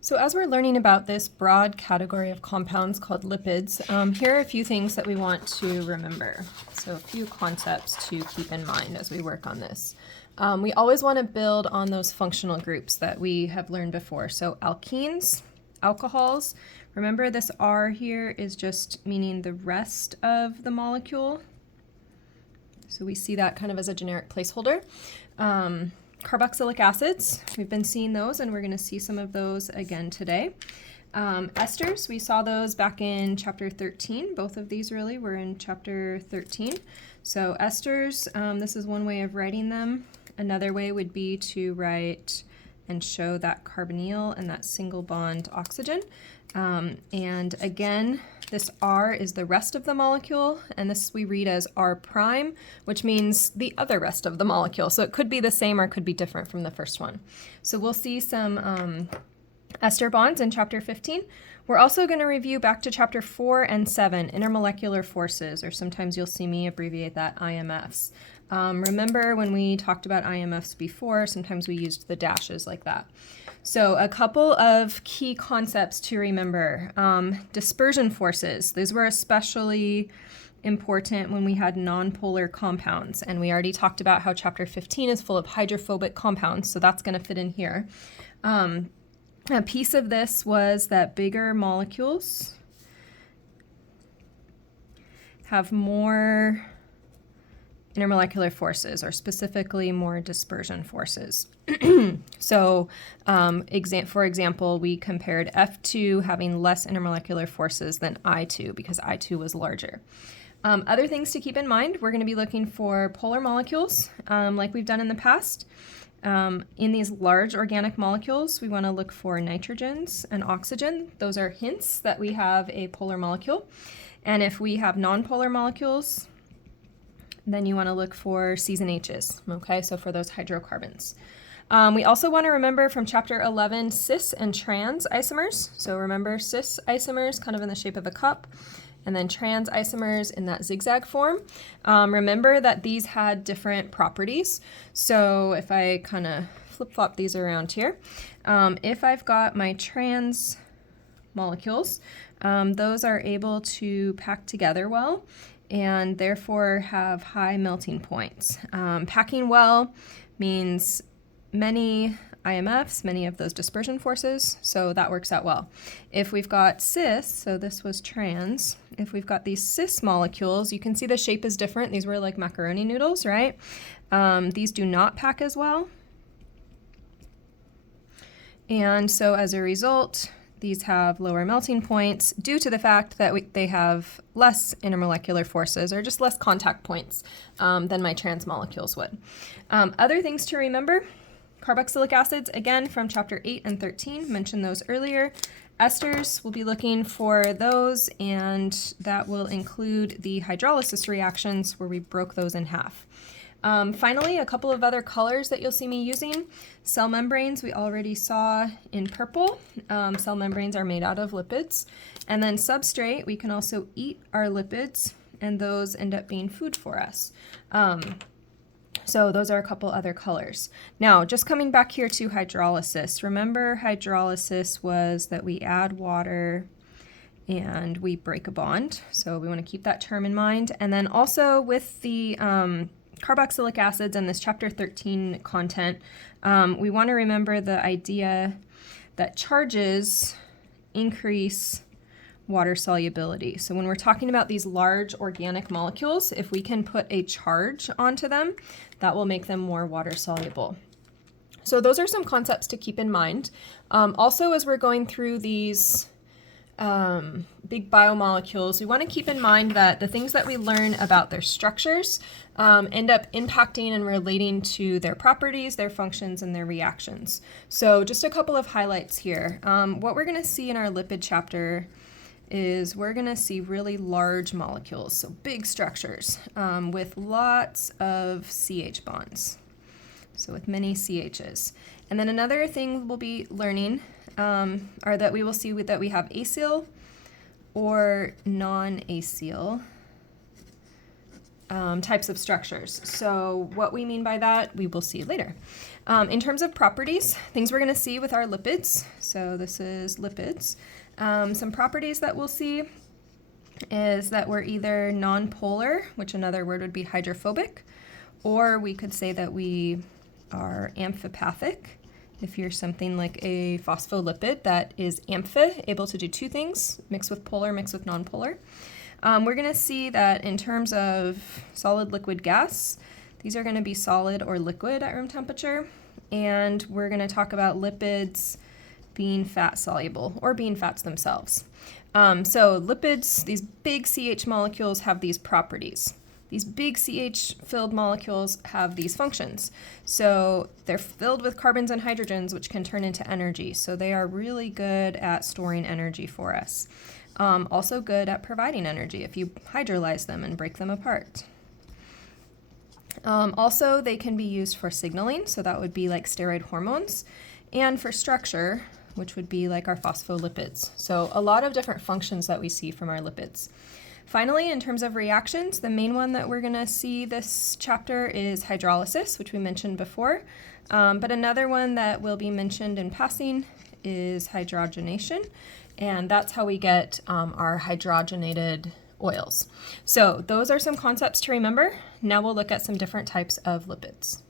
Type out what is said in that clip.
So as we're learning about this broad category of compounds called lipids, here are a few things that we want to remember. So a few concepts to keep in mind as we work on this. We always want to build on those functional groups that we have learned before. So alkenes, alcohols, remember this R here is just meaning the rest of the molecule. So we see that kind of as a generic placeholder. Carboxylic acids, we've been seeing those and we're going to see some of those again today. Esters, we saw those back in chapter 13. Both of these really were in chapter 13. So esters, this is one way of writing them. Another way would be to write and show that carbonyl and that single bond oxygen. And again, this R is the rest of the molecule, and this we read as R prime, which means the other rest of the molecule. So it could be the same or it could be different from the first one. So we'll see some ester bonds in chapter 15. We're also going to review back to chapter 4 and 7, intermolecular forces, or sometimes you'll see me abbreviate that IMFs. Remember when we talked about IMFs before, sometimes we used the dashes like that. So a couple of key concepts to remember. Dispersion forces. These were especially important when we had nonpolar compounds, and we already talked about how chapter 15 is full of hydrophobic compounds, so that's going to fit in here. A piece of this was that bigger molecules have more intermolecular forces, or specifically more dispersion forces. So for example, we compared F2 having less intermolecular forces than I2 because I2 was larger. Other things to keep in mind, we're going to be looking for polar molecules like we've done in the past. In these large organic molecules, we want to look for nitrogens and oxygen. Those are hints that we have a polar molecule. And if we have nonpolar molecules, then you want to look for C's and H's, okay, so for those hydrocarbons. We also want to remember from chapter 11 cis and trans isomers. So remember cis isomers kind of in the shape of a cup, and then trans isomers in that zigzag form. Remember that these had different properties. So if I kind of flip-flop these around here, if I've got my trans molecules, those are able to pack together well and therefore have high melting points. Packing well means many IMFs, many of those dispersion forces, so that works out well. If we've got cis, so this was trans, if we've got these cis molecules, you can see the shape is different. These were like macaroni noodles, right? These do not pack as well. And so as a result, these have lower melting points due to the fact that they have less intermolecular forces, or just less contact points than my trans molecules would. Other things to remember, carboxylic acids, again from chapter 8 and 13, mentioned those earlier. Esters, we'll be looking for those, and that will include the hydrolysis reactions where we broke those in half. Finally, a couple of other colors that you'll see me using. Cell membranes we already saw in purple. Cell membranes are made out of lipids. And then substrate, we can also eat our lipids, and those end up being food for us. So those are a couple other colors. Now, just coming back here to hydrolysis. Remember, hydrolysis was that we add water and we break a bond. So we want to keep that term in mind. And then also with the carboxylic acids and this chapter 13 content, we want to remember the idea that charges increase water solubility. So when we're talking about these large organic molecules, if we can put a charge onto them, that will make them more water soluble. So those are some concepts to keep in mind. Also, as we're going through these big biomolecules, we want to keep in mind that the things that we learn about their structures end up impacting and relating to their properties, their functions, and their reactions. So just a couple of highlights here. What we're going to see in our lipid chapter is we're going to see really large molecules, so big structures with lots of CH bonds, so with many CHs. And then another thing we'll be learning are that we will see that we have acyl or non-acyl types of structures. So what we mean by that, we will see later. In terms of properties, things we're going to see with our lipids, so this is lipids. Some properties that we'll see is that we're either nonpolar, which another word would be hydrophobic, or we could say that we are amphipathic. If you're something like a phospholipid that is amphi, able to do two things, mix with polar, mix with nonpolar. We're going to see that in terms of solid, liquid, gas, these are going to be solid or liquid at room temperature. And we're going to talk about lipids being fat soluble or being fats themselves. So lipids, these big CH molecules have these properties. These big CH-filled molecules have these functions. So they're filled with carbons and hydrogens, which can turn into energy. So they are really good at storing energy for us. Also good at providing energy if you hydrolyze them and break them apart. Also, they can be used for signaling, so that would be like steroid hormones, and for structure, which would be like our phospholipids. So a lot of different functions that we see from our lipids. Finally, in terms of reactions, the main one that we're going to see this chapter is hydrolysis, which we mentioned before. But another one that will be mentioned in passing is hydrogenation, and that's how we get our hydrogenated oils. So those are some concepts to remember. Now we'll look at some different types of lipids.